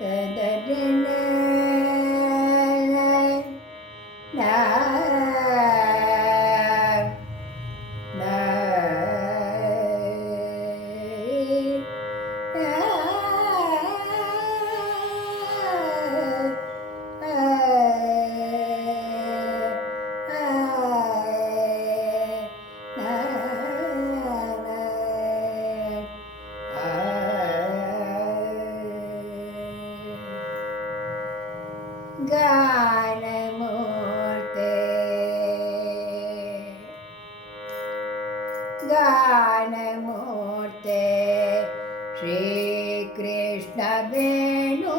da da da da ഗാനമൂർത്തേ Sreekrishna Venu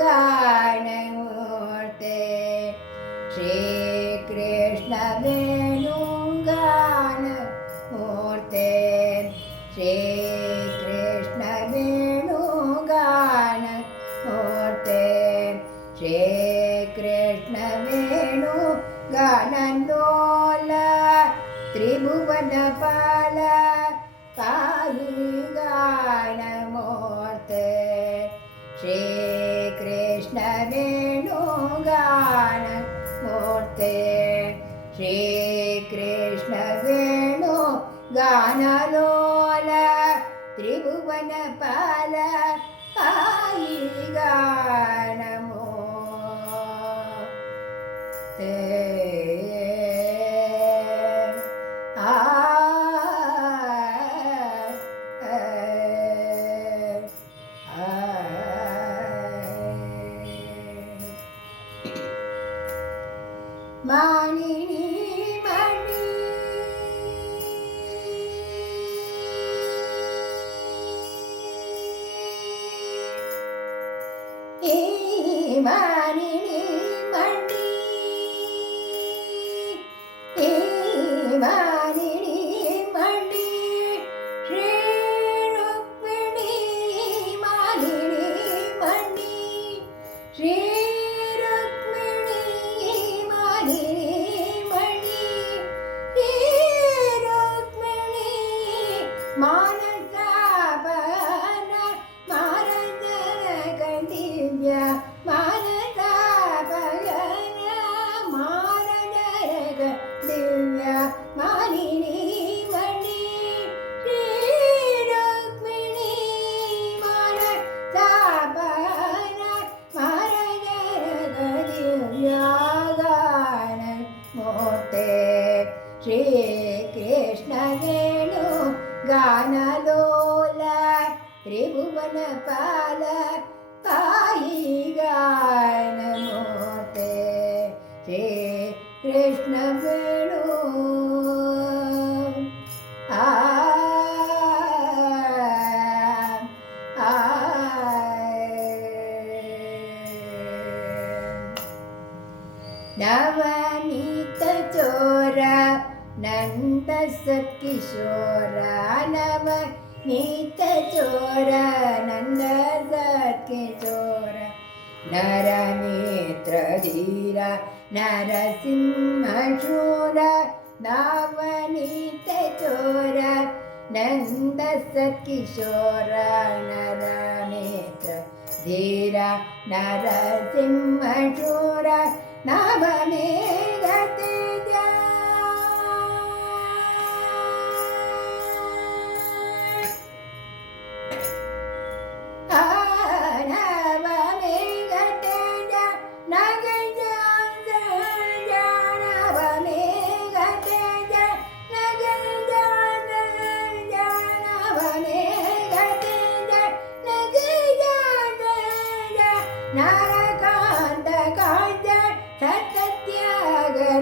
ഗാനമൂർത്തേ Sreekrishna Venu ഗാനമൂർത്തേ Sreekrishna Venu त्रिभुवनपाल पाल श्रीकृष्णवेणुगानमूर्ते। श्रीकृष्णवेणु गानलोल त्रिभुवनपाल त्रिभुवन மானினி மணி ஏ Father, गानलोल त्रिभुवनपाल Pai गानमूर्ते श्रीकृष्णवेणु आ आ ನವನೀತ ಚೋರ राम नीत चोर नंद के चोर नर नेत्र धीर नर सिंह शूर नावनीत चोर नंद सकिशोर नर नेत्र धीर नर सिंह शूर नावमेरते ನರಕಾಂತ ಕಾಂತ ಸತ್ಯತ್ಯಾಗರಾಜ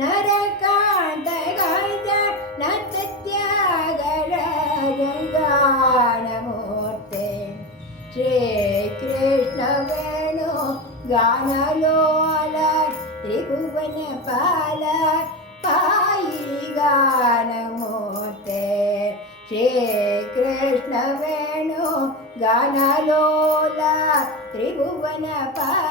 ನರಕಾಂತ ಕಾಂತ ನತ್ಯತ್ಯಾಗರಾಜ ಗಾನಮೂರ್ತೆ ಶ್ರೀಕೃಷ್ಣ ವೇಣು ಗಾನಲೋಲ ತ್ರಿಭುವನ ಪಾಲ ಪಾಯಿ ಗಾನಮೂರ್ತೆ ಶ್ರೀಕೃಷ್ಣ ವೇಣು ಗಾನಲೋಲ ತ್ರಿಭುವನ ಪಾಲ